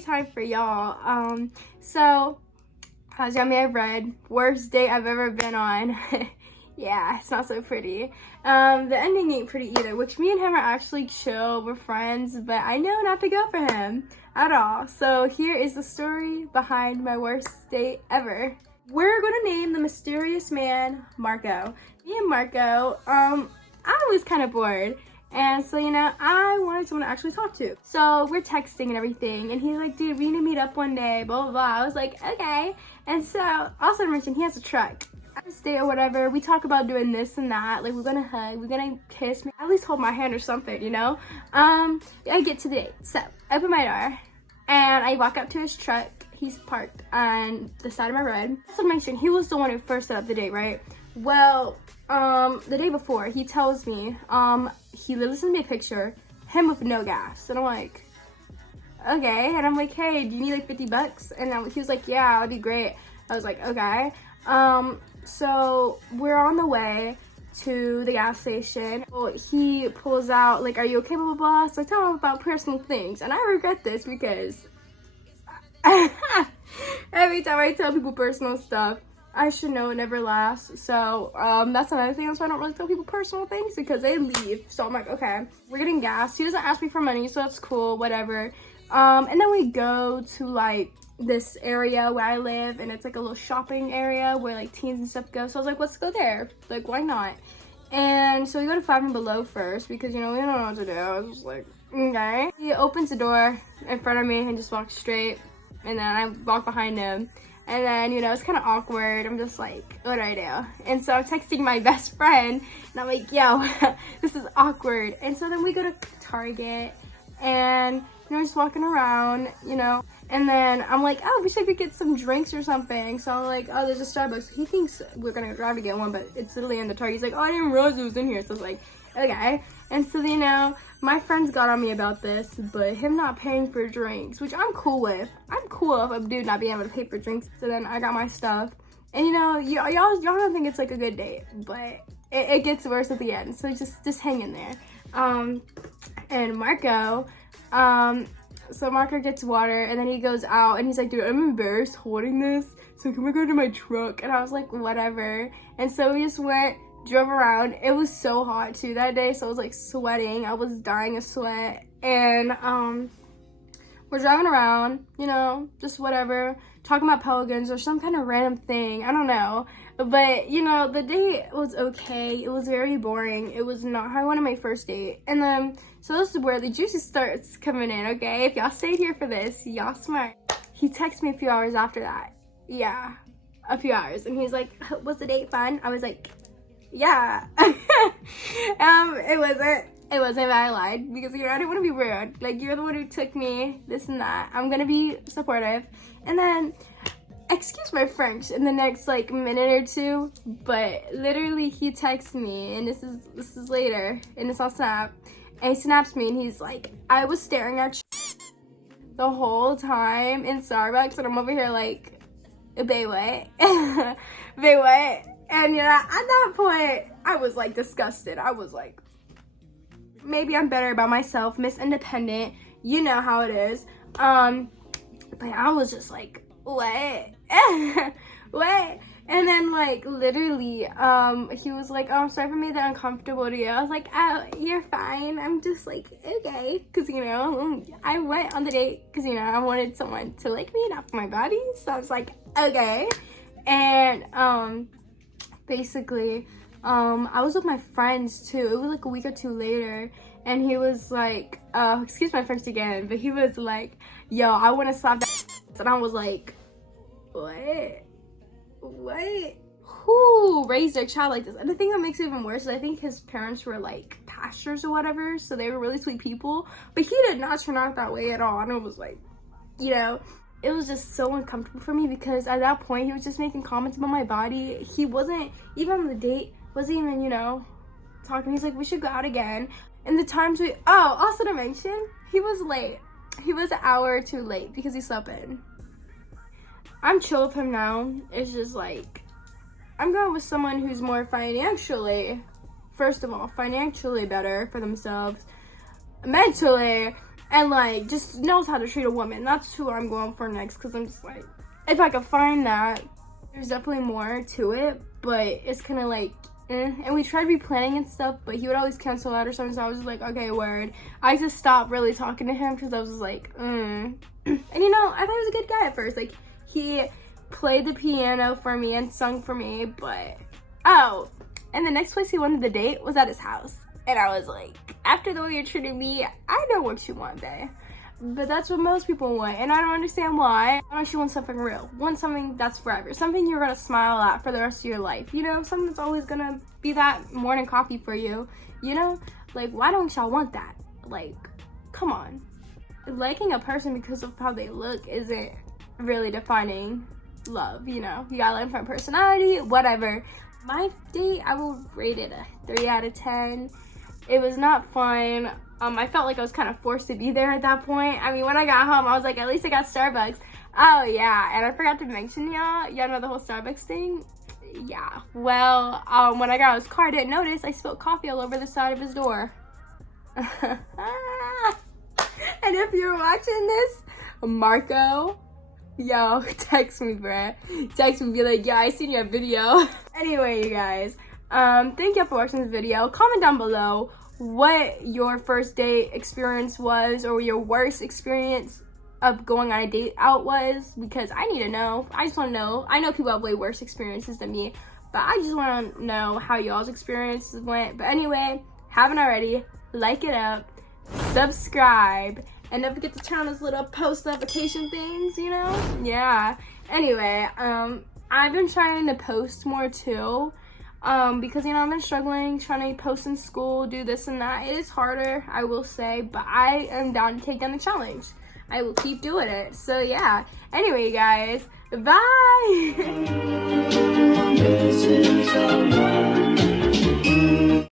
story time for y'all. So as y'all may have read, worst date I've ever been on. Yeah, it's not so pretty. The ending ain't pretty either, which me and him are actually chill, we're friends, but I know not to go for him at all. So here is the story behind my worst date ever. We're gonna name the mysterious man Marco. Me and Marco, I was kind of bored. And so, I wanted someone to actually talk to. So we're texting and everything. And he's like, dude, we need to meet up one day, blah, blah, blah. I was like, okay. And so, also to mention, he has a truck. At this date or whatever, we talk about doing this and that. Like, we're gonna hug, we're gonna kiss, at least hold my hand or something, I get to the date. So, I open my door. And I walk up to his truck. He's parked on the side of my road. Also to mention, he was the one who first set up the date, right? Well, the day before, he tells me, he literally sent me a picture, him with no gas. And I'm like, okay. And I'm like, hey, do you need like $50? And he was like, yeah, that'd be great. I was like, okay. So we're on the way to the gas station. Well, he pulls out, like, are you okay, blah, blah, blah. So I tell him about personal things. And I regret this because every time I tell people personal stuff, I should know it never lasts. So that's another thing. That's why I don't really tell people personal things, because they leave. So I'm like, okay, we're getting gas. He doesn't ask me for money, so that's cool, whatever. And then we go to like this area where I live, and it's like a little shopping area where like teens and stuff go. So I was like, let's go there. Like, why not? And so we go to 5 and Below first because, we don't know what to do. I was just like, okay. He opens the door in front of me and just walks straight. And then I walk behind him. And then, it's kind of awkward. I'm just like, what do I do? And so I'm texting my best friend, and I'm like, yo, this is awkward. And so then we go to Target, and, we're just walking around, And then I'm like, oh, we should get some drinks or something. So I'm like, oh, there's a Starbucks. He thinks we're going to drive to get one, but it's literally in the Target. He's like, oh, I didn't realize it was in here. So I was like, okay. And so, my friends got on me about this, but him not paying for drinks, which I'm cool with. I'm cool if a dude not being able to pay for drinks. So then I got my stuff. And y'all don't think it's like a good date, but it gets worse at the end. So just hang in there. And Marco, so Marco gets water, and then he goes out, and he's like, dude, I'm embarrassed holding this, so can we go to my truck? And I was like, whatever. And so we just drove around. It was so hot too that day, so I was like sweating. I was dying of sweat. And we're driving around, just whatever, talking about pelicans or some kind of random thing. I don't know. But the date was okay. It was very boring. It was not how I wanted my first date. And then, so this is where the juicy starts coming in, okay? If y'all stayed here for this, y'all smart. He texted me a few hours after that. Yeah, a few hours. And he's like, was the date fun? I was like, yeah. It wasn't, but I lied because I didn't want to be rude. Like, you're the one who took me, this and that. I'm gonna be supportive. And then, excuse my French, in the next like minute or two, but literally he texts me, and this is later, and it's on Snap, and he snaps me, and he's like, I was staring at you the whole time in Starbucks, and I'm over here like, babe, what? Babe, what? And at that point, I was like disgusted. I was like, maybe I'm better about myself, Miss Independent, you know how it is. But I was just like, what? What? And then like literally, he was like, oh, I'm sorry if I made that uncomfortable to you. I was like, oh, you're fine. I'm just like, okay. Cause I went on the date cause I wanted someone to like me, not for my body. So I was like, okay. And, basically, I was with my friends too. It was like a week or two later, and he was like, excuse my French again, but he was like, yo, I want to slap that. And I was like, what? Who raised their child like this? And the thing that makes it even worse is I think his parents were like pastors or whatever, so they were really sweet people, but he did not turn out that way at all. And it was like, it was just so uncomfortable for me because at that point he was just making comments about my body. He wasn't even on the date, wasn't even talking. He's like, we should go out again. And the times also to mention, he was late. He was an hour or two late because he slept in. I'm chill with him now. It's just like, I'm going with someone who's more financially, first of all, financially better for themselves, mentally, and like just knows how to treat a woman. That's who I'm going for next, because I'm just like, if I could find that, there's definitely more to it, but it's kind of like, and we tried to be planning and stuff, but he would always cancel out or something, so I was just like, okay, word. I just stopped really talking to him because I was just like, and you know, I thought he was a good guy at first. Like, he played the piano for me and sung for me, but oh, and the next place he wanted to date was at his house. And I was like, after the way you're treating me, I know what you want, babe. But that's what most people want, and I don't understand why. Why don't you want something real? Want something that's forever. Something you're gonna smile at for the rest of your life. You know, something that's always gonna be that morning coffee for you. You know? Like, why don't y'all want that? Like, come on. Liking a person because of how they look isn't really defining love, you know? You gotta like them for personality, whatever. My date, I will rate it a 3 out of 10. It was not fun. I felt like I was kind of forced to be there at that point. I mean, when I got home, I was like, at least I got Starbucks. Oh, yeah, and I forgot to mention y'all know the whole Starbucks thing? Yeah, well, when I got out of his car, I didn't notice I spilled coffee all over the side of his door. And if you're watching this, Marco, yo, text me, bruh. Text me, be like, yeah, I seen your video. Anyway, you guys, thank you for watching this video. Comment down below what your first date experience was, or your worst experience of going on a date out was, because I need to know. I just want to know. I know people have way worse experiences than me, but I just want to know how y'all's experiences went. But anyway, haven't already, like it up, subscribe, and don't forget to turn on those little post notification things, you know? Yeah. Anyway, I've been trying to post more too. Because, you know, I've been struggling, trying to post in school, do this and that. It is harder, I will say, but I am down to take down the challenge. I will keep doing it. So, yeah. Anyway, guys, bye!